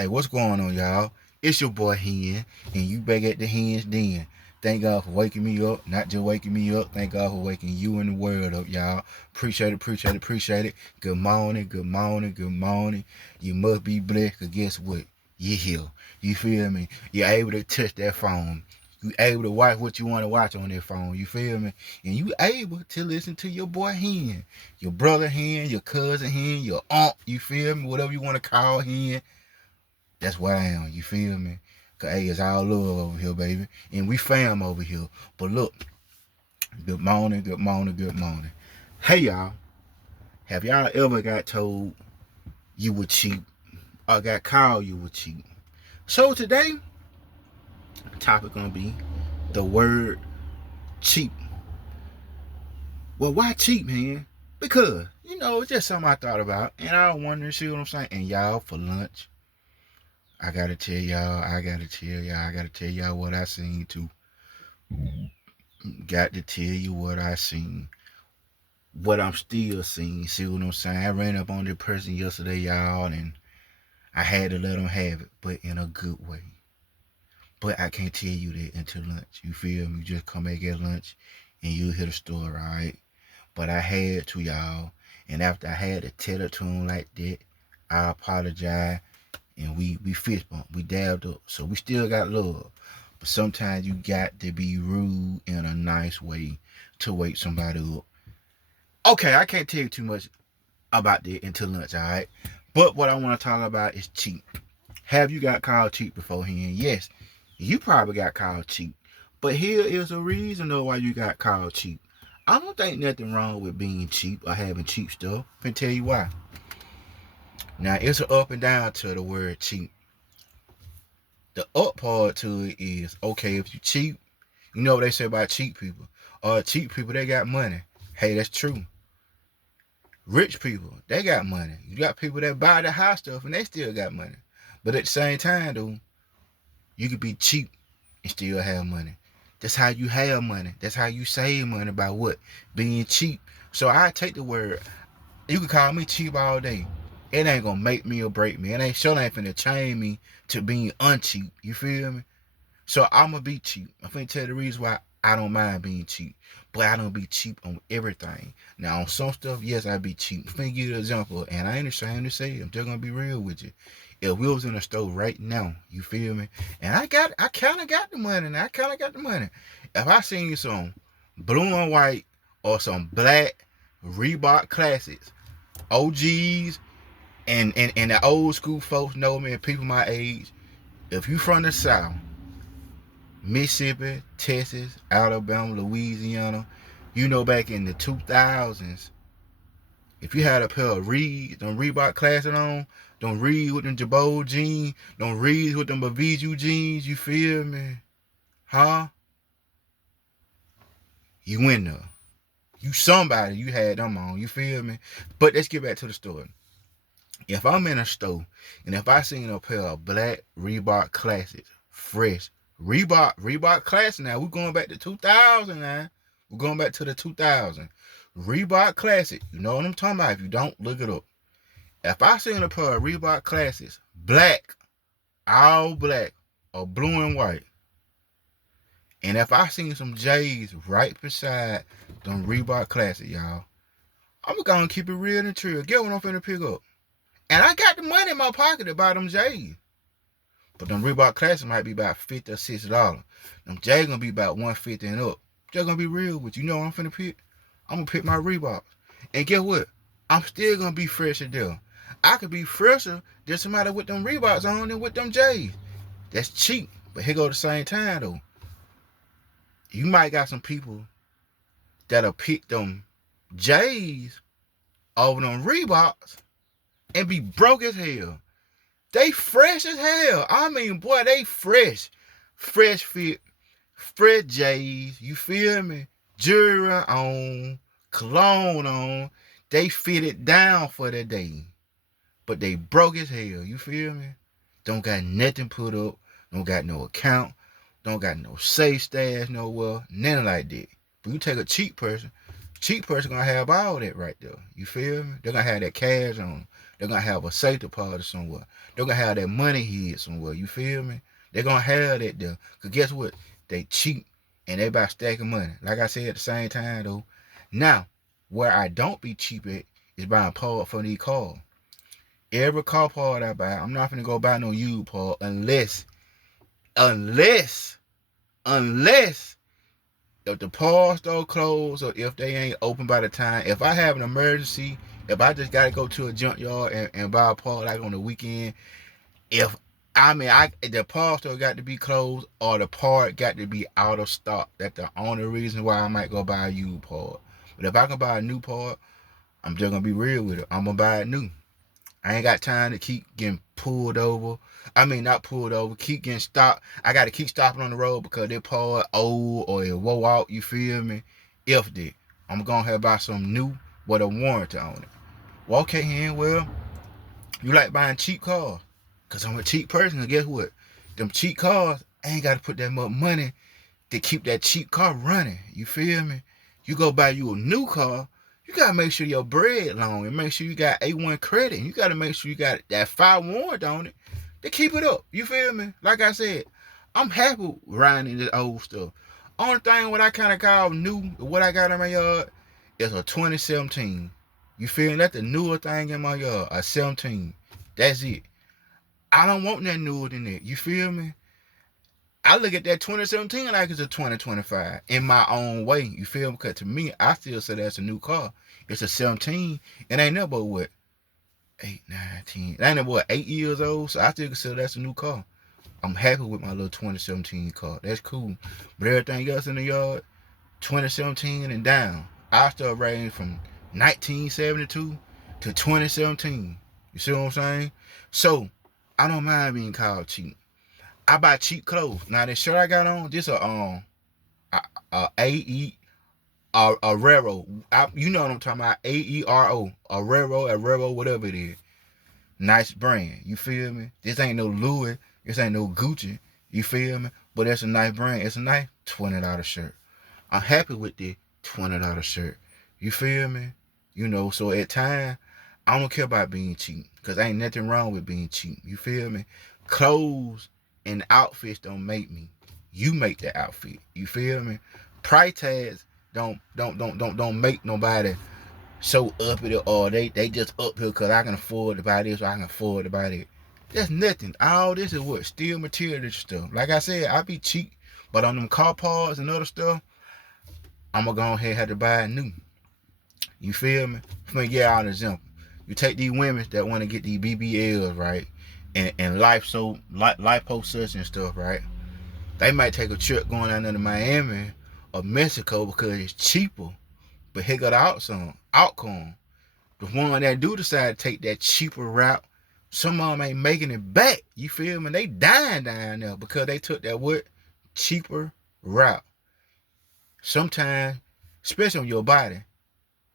Hey, what's going on, y'all? It's your boy Hen, and you back at the Hen's Den. Thank God for waking me up. Not just waking me up, thank God for waking you and the world up, y'all. Appreciate it, appreciate it, appreciate it. Good morning, good morning, good morning. You must be blessed, because guess what? You're here. You feel me? You're able to touch that phone. You able to watch what you want to watch on that phone. You feel me? And you able to listen to your boy Hen, your brother Hen, your cousin Hen, your aunt. You feel me? Whatever you want to call Hen. That's what I am. You feel me? Cause hey, it's all love over here, baby, and we fam over here. But look, good morning, good morning, good morning. Hey y'all, have y'all ever got told you were cheap or got called you were cheap? So today, the topic gonna be the word cheap. Well, why cheap, man? Because it's just something I thought about, and I was wondering, see what I'm saying. And y'all, for lunch, I gotta tell y'all, what I seen too. Got to tell you what I seen. What I'm still seeing. See what I'm saying? I ran up on this person yesterday, y'all, and I had to let them have it, but in a good way. But I can't tell you that until lunch. You feel me? You just come back at lunch and you'll hear the story, right? But I had to, y'all. And after I had to tell it to him like that, I apologize. And we fist bumped. We dabbed up. So we still got love. But sometimes you got to be rude in a nice way to wake somebody up. Okay, I can't tell you too much about that until lunch, alright? But what I want to talk about is cheap. Have you got called cheap beforehand? Yes, you probably got called cheap. But here is a reason though why you got called cheap. I don't think nothing wrong with being cheap or having cheap stuff. I can tell you why. Now, it's an up and down to the word cheap. The up part to it is, okay, if you cheap, you know what they say about cheap people. Cheap people, they got money. Hey, that's true. Rich people, they got money. You got people that buy the high stuff and they still got money. But at the same time, though, you could be cheap and still have money. That's how you have money. That's how you save money, by what? Being cheap. So I take the word, you can call me cheap all day. It ain't gonna make me or break me. It ain't finna change me to being uncheap. You feel me? So I'm gonna be cheap. I'm finna tell you the reason why I don't mind being cheap. But I don't be cheap on everything. Now on some stuff, yes, I be cheap. I'm finna give you an example, and I ain't ashamed to say it. I'm just gonna be real with you. If we was in a store right now, you feel me? And I kinda got the money now. I kinda got the money. If I seen some blue and white or some black Reebok classics, OGs, and the old school folks know me and people my age, if you from the South, Mississippi, Texas, Alabama, Louisiana, back in the 2000s, if you had a pair of them Reebok Classic on, don't read with them Jabot jeans, don't read with them Baviju jeans, you feel me? Huh? You win there. You somebody, you had them on, you feel me? But let's get back to the story. If I'm in a store and if I seen a pair of black Reebok Classics, fresh, Reebok Classic now, we're going back to 2000 now. We're going back to the 2000. Reebok Classic, you know what I'm talking about. If you don't, look it up. If I seen a pair of Reebok Classics, black, all black, or blue and white, and if I seen some J's right beside them Reebok Classic, y'all, I'm gonna keep it real and true. Get what I'm finna pick up. And I got the money in my pocket to buy them J's. But them Reebok Classics might be about $50 or $60. Them J's gonna be about $150 and up. Just gonna be real with you. You know what I'm finna pick? I'm gonna pick my Reeboks. And guess what? I'm still gonna be fresher there. I could be fresher than somebody with them Reeboks on than with them J's. That's cheap. But here go the same time though. You might got some people that'll pick them J's over them Reeboks and be broke as hell. They fresh as hell. I mean, boy, they fresh. Fresh fit, fresh J's, you feel me? Jewelry on, cologne on. They fit it down for the day. But they broke as hell, you feel me? Don't got nothing put up. Don't got no account. Don't got no safe stash nowhere. Nothing like that. But you take a cheap person, Cheap person gonna have all that right there. You feel me? They're gonna have that cash on them. They're gonna have a safety deposit somewhere. They're gonna have that money hid somewhere. You feel me? They're gonna have that there. Cause guess what? They cheap and they about stacking money. Like I said at the same time though. Now, where I don't be cheap at is buying part for these cars. Every car part I buy, I'm not gonna go buy no used part unless, unless if the pawn store closed or if they ain't open by the time, if I have an emergency, if I just gotta go to a junkyard and buy a part like on the weekend, if the pawn store got to be closed or the part got to be out of stock. That's the only reason why I might go buy a used part. But if I can buy a new part, I'm just gonna be real with it. I'm gonna buy it new. I ain't got time to keep getting pulled over. I mean, not pulled over, keep getting stopped. I got to keep stopping on the road because their part old or it wore out, you feel me? If that, I'm going to have buy some new with a warranty on it. Well, okay, then, well, you like buying cheap cars because I'm a cheap person, and guess what? Them cheap cars, I ain't got to put that much money to keep that cheap car running. You feel me? You go buy you a new car, you gotta make sure your bread long and make sure you got A1 credit. You gotta make sure you got that 5 warrant on it to keep it up. You feel me? Like I said, I'm happy riding in this old stuff. Only thing what I kind of call new, what I got in my yard, is a 2017. You feel me? That's the newer thing in my yard, a 17. That's it. I don't want that newer than that. You feel me? I look at that 2017 like it's a 2025 in my own way. You feel me? Because to me, I still say that's a new car. It's a 17. It ain't never what? 8, 9, 10. It ain't never what? 8 years old. So I still consider that's a new car. I'm happy with my little 2017 car. That's cool. But everything else in the yard, 2017 and down. I start riding from 1972 to 2017. You see what I'm saying? So I don't mind being called cheap. I buy cheap clothes. Now this shirt I got on, this a Rero. You know what I'm talking about? AERO, a Rero, whatever it is. Nice brand. You feel me? This ain't no Louis. This ain't no Gucci. You feel me? But it's a nice brand. It's a nice $20 shirt. I'm happy with the $20 shirt. You feel me? You know, so at times, I don't care about being cheap. Because ain't nothing wrong with being cheap. You feel me? Clothes and outfits don't make me. You make the outfit. You feel me? Price tags don't make nobody so up it or they just up here because I can afford to buy this or I can afford to buy that. That's nothing. All this is what? Steel material stuff. Like I said, I be cheap, but on them car parts and other stuff, I'm gonna go ahead and have to buy it new. You feel me? Let me get out an example. You take these women that want to get these BBLs, right? And lipo surgery and stuff, right? They might take a trip going down to Miami or Mexico because it's cheaper. But here go the outcome. The one that do decide to take that cheaper route, some of them ain't making it back. You feel me? They dying down there because they took that what? Cheaper route. Sometimes, especially on your body,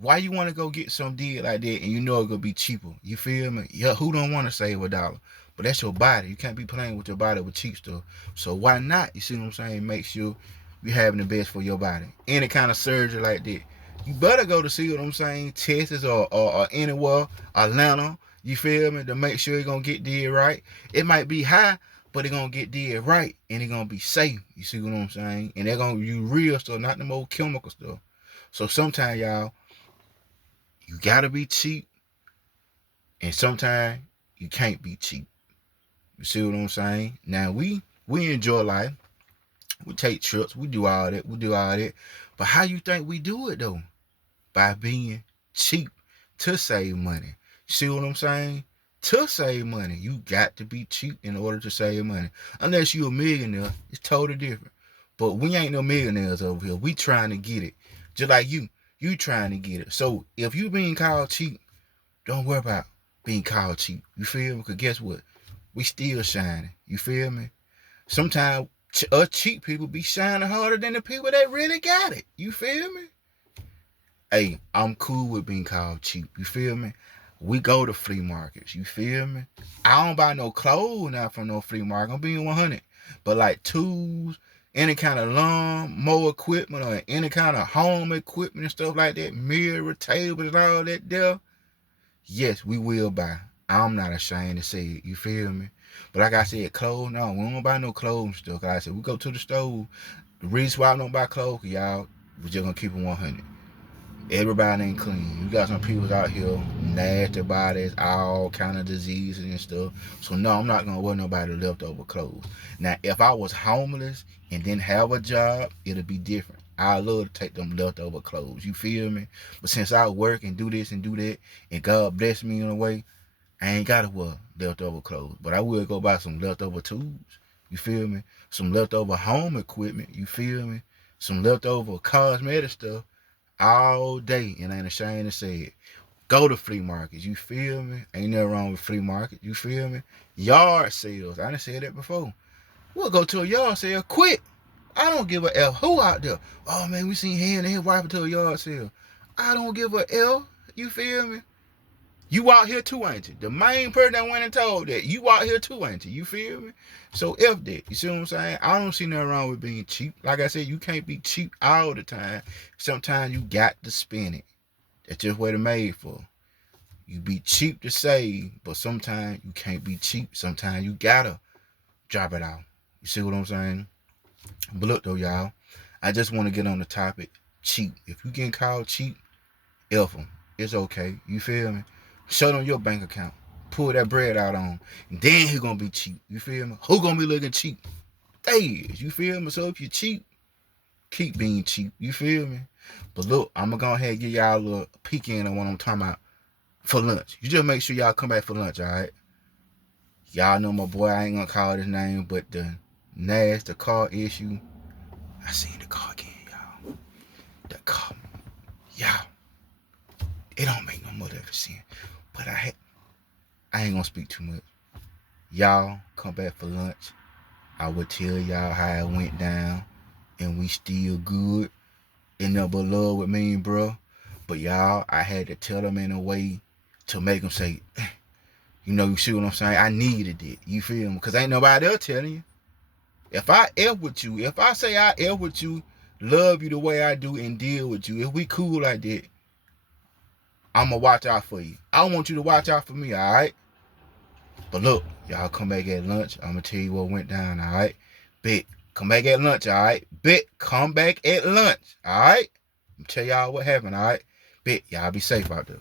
why you want to go get some deal like that and you know it's going to be cheaper? You feel me? Yeah, who don't want to save $1? But that's your body. You can't be playing with your body with cheap stuff. So why not? You see what I'm saying? Make sure you're having the best for your body. Any kind of surgery like that, you better go to see what I'm saying, Texas or anywhere, Atlanta, you feel me, to make sure you're going to get did right. It might be high, but it's going to get did right, and it's going to be safe. You see what I'm saying? And they're going to use real stuff, not the more chemical stuff. So sometimes, y'all, you got to be cheap, and sometimes you can't be cheap. You see what I'm saying? Now, we enjoy life. We take trips. We do all that. But how you think we do it, though? By being cheap to save money. See what I'm saying? To save money, you got to be cheap in order to save money. Unless you're a millionaire, it's totally different. But we ain't no millionaires over here. We trying to get it. Just like you trying to get it. So if you being called cheap, don't worry about being called cheap. You feel me? Because guess what? We still shining. You feel me? Sometimes us cheap people be shining harder than the people that really got it. You feel me? Hey, I'm cool with being called cheap. You feel me? We go to flea markets. You feel me? I don't buy no clothes now from no flea market. I'm being 100. But like tools any kind of lawn mower equipment or any kind of home equipment and stuff like that, mirror, tables, and all that there, yes, we will buy. I'm not ashamed to say it. You feel me? But like I said, clothes, no, we don't buy no clothes and stuff. Like I said, we go to the store. The reason why I don't buy clothes, y'all, we just gonna keep it 100. Everybody ain't clean. You got some people out here, nasty bodies, all kind of diseases and stuff. So no, I'm not gonna wear nobody leftover clothes. Now, if I was homeless and didn't have a job, it'd be different. I love to take them leftover clothes. You feel me? But since I work and do this and do that, and God bless me in a way, I ain't gotta wear leftover clothes. But I will go buy some leftover tools. You feel me? Some leftover home equipment. You feel me? Some leftover cosmetic stuff all day, and I ain't ashamed to say it. Go to flea markets, you feel me? Ain't nothing wrong with flea market, you feel me? Yard sales, I done said that before. We'll go to a yard sale quick. I don't give a F who out there. Oh man, we seen hand and his wife to a yard sale. I don't give a F, you feel me? You out here too, ain't you? The main person that went and told that, you out here too, ain't you? You feel me? So F that. You see what I'm saying? I don't see nothing wrong with being cheap. Like I said, you can't be cheap all the time. Sometimes you got to spend it. That's just what it's made for. You be cheap to save, but sometimes you can't be cheap. Sometimes you gotta drop it out. You see what I'm saying? But look though, y'all, I just want to get on the topic cheap. If you getting called cheap, F them. It's okay. You feel me? Show them your bank account. Pull that bread out on. And then he gonna be cheap. You feel me? Who gonna be looking cheap? They is. You feel me? So if you cheap, keep being cheap. You feel me? But look, I'm gonna go ahead and give y'all a little peek in on what I'm talking about for lunch. You just make sure y'all come back for lunch, alright? Y'all know my boy, I ain't gonna call his name, but the nasty car issue. I seen the car again, y'all. The car. Y'all. It don't make no motherfucking sense. But I ain't gonna speak too much. Y'all come back for lunch. I will tell y'all how it went down. And we still good. And never love with me, bro. But y'all, I had to tell them in a way to make them say, you see what I'm saying? I needed it. You feel me? Because ain't nobody else telling you. If I F with you, if I say I F with you, love you the way I do and deal with you, if we cool like that, I'm going to watch out for you. I want you to watch out for me, all right? But look, y'all come back at lunch. I'm going to tell you what went down, all right? Bet. Come back at lunch, all right? Bet. Come back at lunch, all right? I'm tell y'all what happened, all right? Bet. Y'all be safe out there.